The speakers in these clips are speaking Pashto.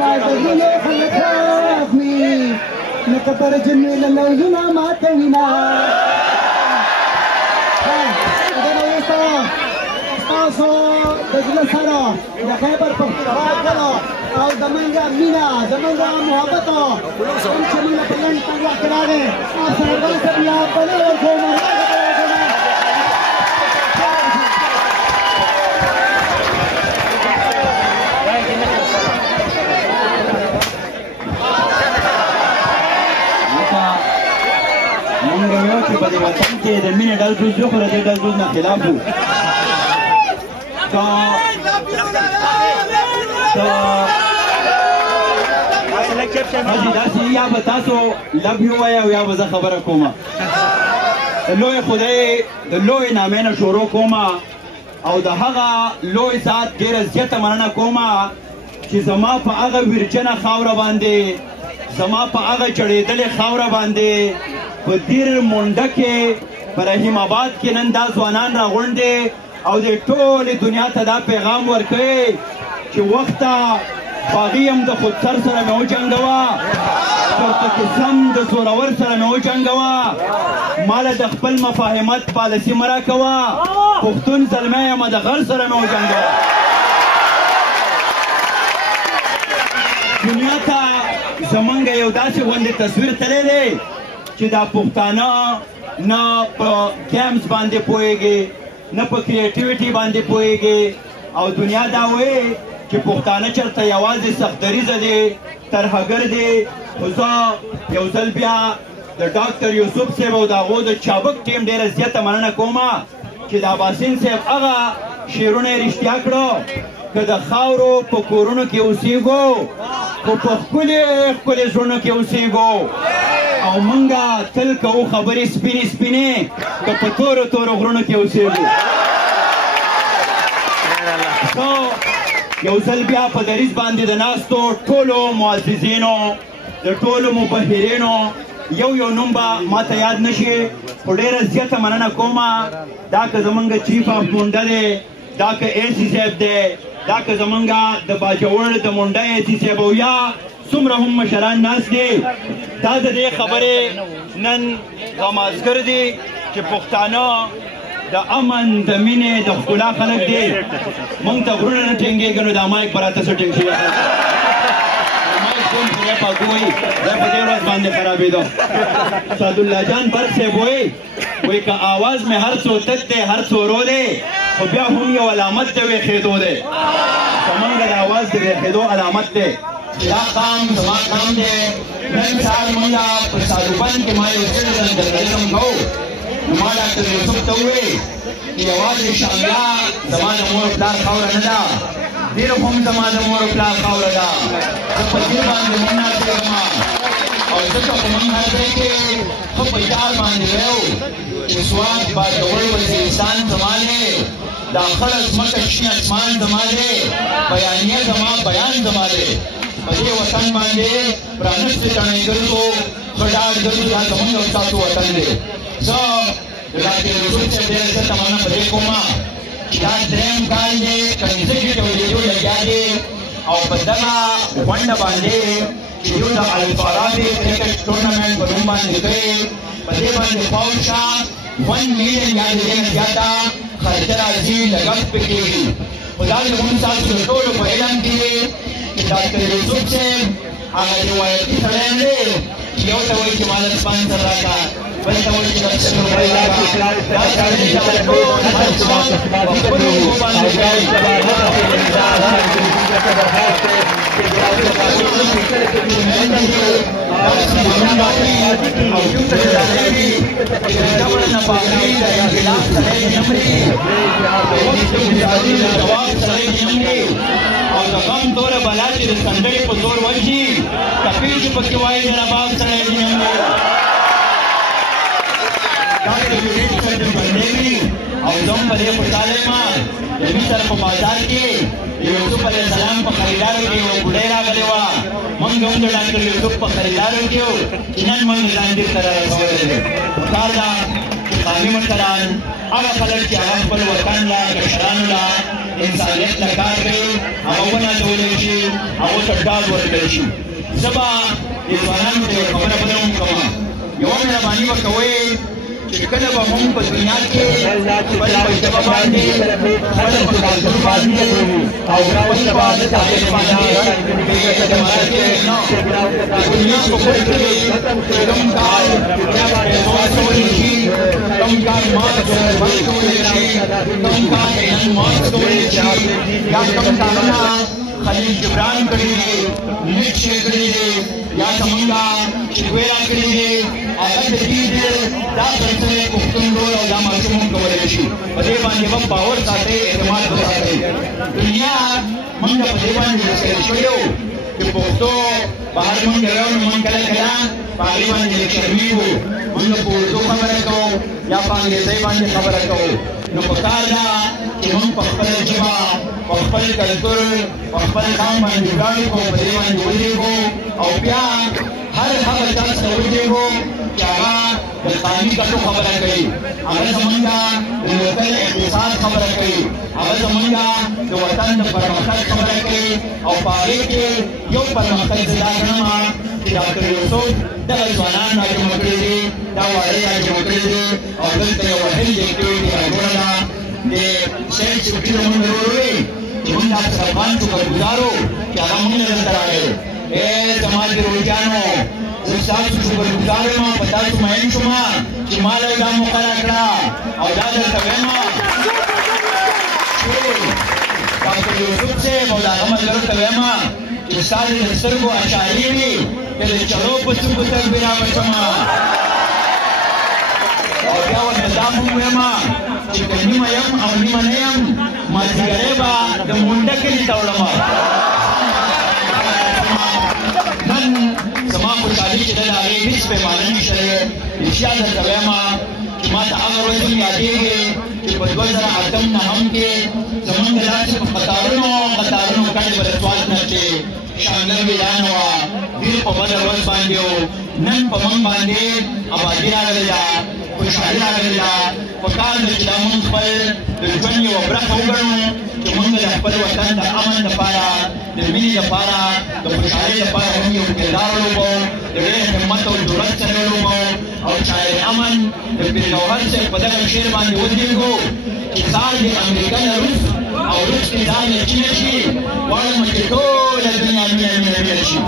زما د زړه خلک اخلي لکه پر جنې له لوزونه ماته وینا ستاسو د زړه سره د خیبر پښتونخوا کلو او زمونږ مینه زمونږ محبت کوم چې موږ په لنډ تګ وخت کې راغی سرګل صاحب یا بلې ورکوم مونږ یو چې په دې وطن کې د مینې ډلګوز یو خو د دې ډلګوز نه خلاف وو داسې یا به تاسو لب ووایئ او یا به زه خبره کومه د لوی خدای د لوی نامې نه شروع کومه او د هغه لوی ذات ډېره زیاته مننه کومه چې زما په هغه ویرجنه خاوره باندې زما په هغه چړېدلې خاوره باندې په دیر مونډه کې په رحیم آباد کې نن دا ځوانان راغونډې او د ټولې دنیا ته دا پیغام ورکوي چې وخته باغي هم د خودسر سره مې وجنګوه چرته قسم د زورور سره مې وجنګوه ماله د خپل مفاهمت پالسي مه راکوه پښتون زلمی یم د غر سره مې وجنګوه دنیا ته زمونږ یو داسې غوندې تصویر تللی دی چې دا پښتانه نه په ګیمز باندې پوهېږي نه په کریټیویټي باندې پوهېږي او دنیا دا وایي چې پښتانه چېرته یوازې سختدریزه دی ترهګر دی خو زه یو ځل بیا د ډاکټر یوسف صاحب او د هغو د چابک ټیم ډېره زیاته مننه کومه چې د اباسین صاحب هغه شعرونه یې رښتیا کړو که د خاورو په کورونو کې اوسېږو خو په ښکلې ښکلې زړونو کې اوسېږو او مونږه تل کوو خبرې سپینې سپینې که په تورو تورو غرونو کې اوسېږو یو ځل بیا په دریځ باندې د ناستو ټولو معززینو د ټولو مبهرینو یو نوم به ماته یاد نشي خو ډېره زیاته مننه کومه دا که زمونږ چیف آف مونډه دی دا که اے سی صاحب دی دا که زمونږ د باجوړ د مونډه اے سی صاحب او یا څومره هم مشران ناست دي دا د دې خبرې نن غمازګر دي چې پښتانه د امن د مینې د ښکلا خلک دي موږ ته غرونه نه ټینګېږي نو دا مایک به راته څه ټینګ شي مایک کوم خدای پاک وایي دا په دې ورځ باندې خرابېدو سعدالله جان برق صاحب وایي که آواز مې هر څو تت دی هر څو رو دی خو بیا هم یو علامت د ویښېدو دی زمونږ د آواز د ویښېدو علامت دی دا قام زما قام دی نن سهار مونږه په سالوبند کې ما یو سټډن جرنالیزم کوو نو ما ډاکټر یوسف ته وویل چې یوازې شامله زما د مور پلار خاوره نه ده ډېر هم زما د مور پلار خاوره ده زه په دې باندې مینه کوم او ځکه په موږ هر ځای کې ښه په یاد باندې ویو چې سوات باجوړ وزیرستان زما دی دا خړه ځمکه شین اسمان زما دی بیانیه زما بیان زما دی په دې وطن باندې پرانیستې تڼۍ ګرځو ښه ډاډ ګرځو دا زموږ او ستاسو وطن دی زه د ډاکټر یوسف صاحب ډېره زیاته مننه په دې کومه چې دا درېیم کال دی کنیزه کې ټولېدو لګیا دی او په دغه غونډه باندې چې یو د الفارابي کرکټ ټورنمنټ په نوم باندې کوي په دې باندې پاوشه 1 میلیون یا دې نه زیاته خرچه راځي لګښت پکې کېږي خو دا زموږ ستاسو ټولو په علم کې دی چې ډاکټر یوسف صاحب هغه روایتي سړی دی چې یو ته وایي چې ما د سپانسر راکړه بل ته وایي چې د لسو روپۍ راکړه دا سړی چې د ټول هر څه په خپلو اوبو باندې کوي او د غم توره بلا چې د سندرې په زور ورشي تپې چې پکې وایي د رباب سړی جنګي دا د جوړېټ سره د بندې وي او زه هم په دې خوشحاله یم د مې سره په بازار کې د یوسف علیه السلام په خریدارو کې یوه بوډۍ راغلې وه موږ هم د ډاکټر یوسف په خریدارو کې وو چې نن موږ ځان دې سره رسولی دی پکار ده چې قاني مشران هغه خلک چې هغه خپل وطن له کشرانو له د انسانیت له کار کوي هغه ونازولی شي هغو ته ډاډ ورکړی شي. زه به دې ځوانانو ته یوه خبره بله هم کوم، یوه مهرباني به کوئ چې کله به مونږ په دنیا کې خپل په ژبه باندې خپل په کلتور باندې او خپل په تاریخ باندې د دنیا په کل کې کوم کار پیسو کولی شي، کوم کار مات کولی شي، کوم کار مات کولی شي، یا کوم کارونه خلیل جبران کړي دي، نیک شی کړي دي، یا زمونږه چې ویرا کړي دي هغه د دې دا پرځای پښتون ډول او دا ماشوم کولی شي. په دې باندې به باور ساتئ، اعتماد وساتئ. دنیا موږ په دې باندې ذکر شوي یو چې پښتو بهر موږ راوړو، موږ کله کله په هغې باندې شرمېږو، موږ په اردو خبره کوو یا په انګریزۍ باندې خبره کوو. نو پکار ده چې موږ په خپله ژبه په خپل کلتور په خپل قام باندې ویاړ کړو، په دې باندې ودرېږو او بیا هر هغه چا سره ودرېږو چې هغه د قانوني ګټو خبره کوي، هغه زمونږه د وطن اقتصاد خبره کوي، هغه زمونږه د وطن د پرمختګ خبره کوي او په هغې کې یو پرمختګ زه دا ګڼم چې ډاکټر یوسف دغه ځوانان راجمع کړي دي، دا واړه راجمع کړي دي او دلته یوه هیلډ اکټیویټي راجوړه ده. د سیل سکرټي زمونږ ورور وی چې مونږ ډاکټر صاحبان شکرګزار وو چې هغه مونږ دلته راغی. زما ضرورتیانو زه ستاسو شکرګزار یم، په تاسو مین شوم چې ما له دا موقع راکړه او دا درته وایم چې ډاکټر یوسف صاحب او د هغه ملګرو ته وایم چې ستاسې د سترګو اشارې وي چې د چلو په سترګو سترګې رابشم او بیا ورته دا هم وایم چې که نیمه یم او نیمه نه یم مازدیګری به د مونډه کلي ته وړم. نن زما خوشحالي چې ده د هغې هېڅ پیمانه نشته دی. رښتیا درته وایم چې ما ته هغه ورځ هم یادېږي چې په 2008 کې زمونږ د داسې په قطارونو کډې به د سوات نه چې شانګل ویرانه وه، ډېر په بده ورځ باندې و. نن په موږ باندې ابادي راغلې ده، خوشحالي راغلې ده. پکار ده چې دا موږ خپل د ژوند یوه برخه وګڼو چې موږ د خپل وطن د امن دپاره، د مینې دپاره، د خوشحالۍ دپاره هم یو کردار ولوبو، د ډېر همت او جرأت سره ولوبو او شاعر امن د پیرګوهر صاحب په دغه شعر باندې ودرېږو چې څار د امریکا نه روس او روس کې ځان یې چینه شي، غواړم چې ټوله دنیا مینه مینه مینه شي.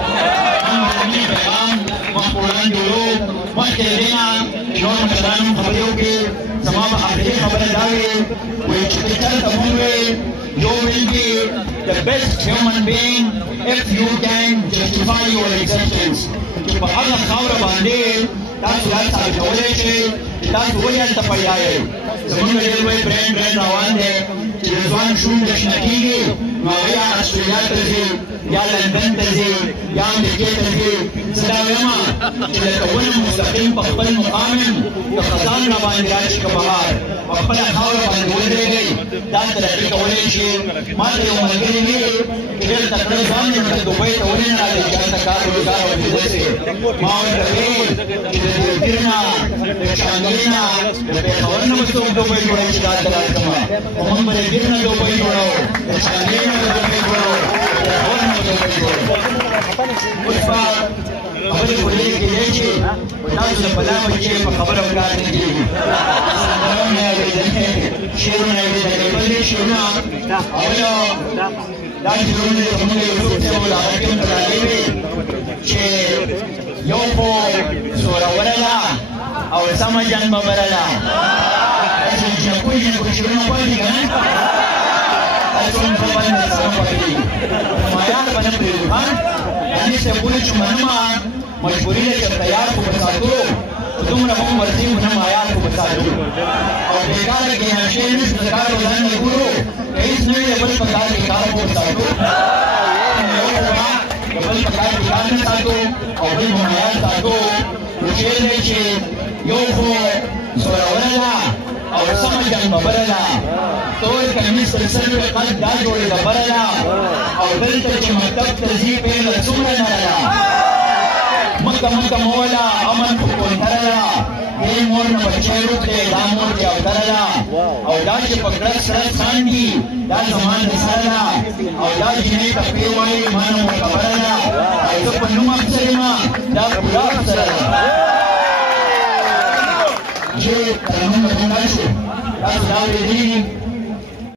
موږ د مینې پیغام مخ په وړاندې وړو. مخکې له دې نه نور مشرانو خبرې وکړې، زما به آخري خبره دا وي وایي چې که چېرته مونږ وایي you will be the best human being if you can justify your existence. چې په هغه خاوره باندې تاسو دا ثابتولی شئ چې تاسو ولې هلته پیدا یئ. زموږ ډېر لوی برینډ روان دی چې د ځوان شونډه شنه کېږي نو هغه یا اسټرالیا ته ځي یا لندن ته ځي یا امریکې ته ځي. زه دا وایم چې لکه ونه مستقیم په خپل مقام یم، که خزان را باندې راشي که بهار په خپله خاوره باندې ودرېږئ، دا ترقي کولی شي. ما ته یو ملګري وي چې ډېر تکړه ځوان یم، که دوبۍ ته ولې نه راغلی چې هلته کار روزګار او بزنس یې. ما ورته ویل چې د دیر نه د شانګلې نه د پېښور نه به څوک دوبۍ جوړوي چې دا هلته راشم، خو موږ به د دیر نه دوبۍ جوړو، د شانګلې نه به دوبۍ جوړو، د پېښور نه به دوبۍ جوړو. اوس به خبرې خو ډېرې کېدی شي، خو تاسو د بلا بچې په خبره کار نه کېږي. سندرونه یې اورېدلې، شعرونه یې اورېدلې، بل ډېر شعرونه اولو دا شعرونه یې زموږ یوسف صاحب الهغه کې هم راغلي وي چې یو خو زوروره ده او سمه جنګ ببره ده. داسې جنګکوي شعرونه غواړي که نه؟ تاسو هم په باندې سره خوښ دي. مایار به نه پرېږدو ښه. اني صاحب وویل چې منمه مجبوري ده چې تیار خو به ساتلو، خو دومره به هم ورځي خو نه مایار خو به ساتلو او بېکاره کېناشې نشته، د کار ځان یې ګورو که هېڅ نه وي د بل په کار کې کار خو به ساتو. د بل په کار کې کار نه ساتو او بل به معیار ساتو. نو شعر دی چې یو خو زوروره ده او سمه جنګبره ده، تور کمیس تر سر قد دا جوړې ډبره ده او دلته چې مکتب ته ځي پیغله څومره نره ده. مکه موله امن خو کوتره ده، دې مور نه بچی روپ دی دا مور دې اودره ده او دا چې په کړک سره څانډي دا زما د سره ده او دا جنۍ ټپې وایي ما نه مو خبره ده او زه په نوم افسر یم دا پوره افسره ده چې ترنم ورته شو تاسو دا اورېدلي دي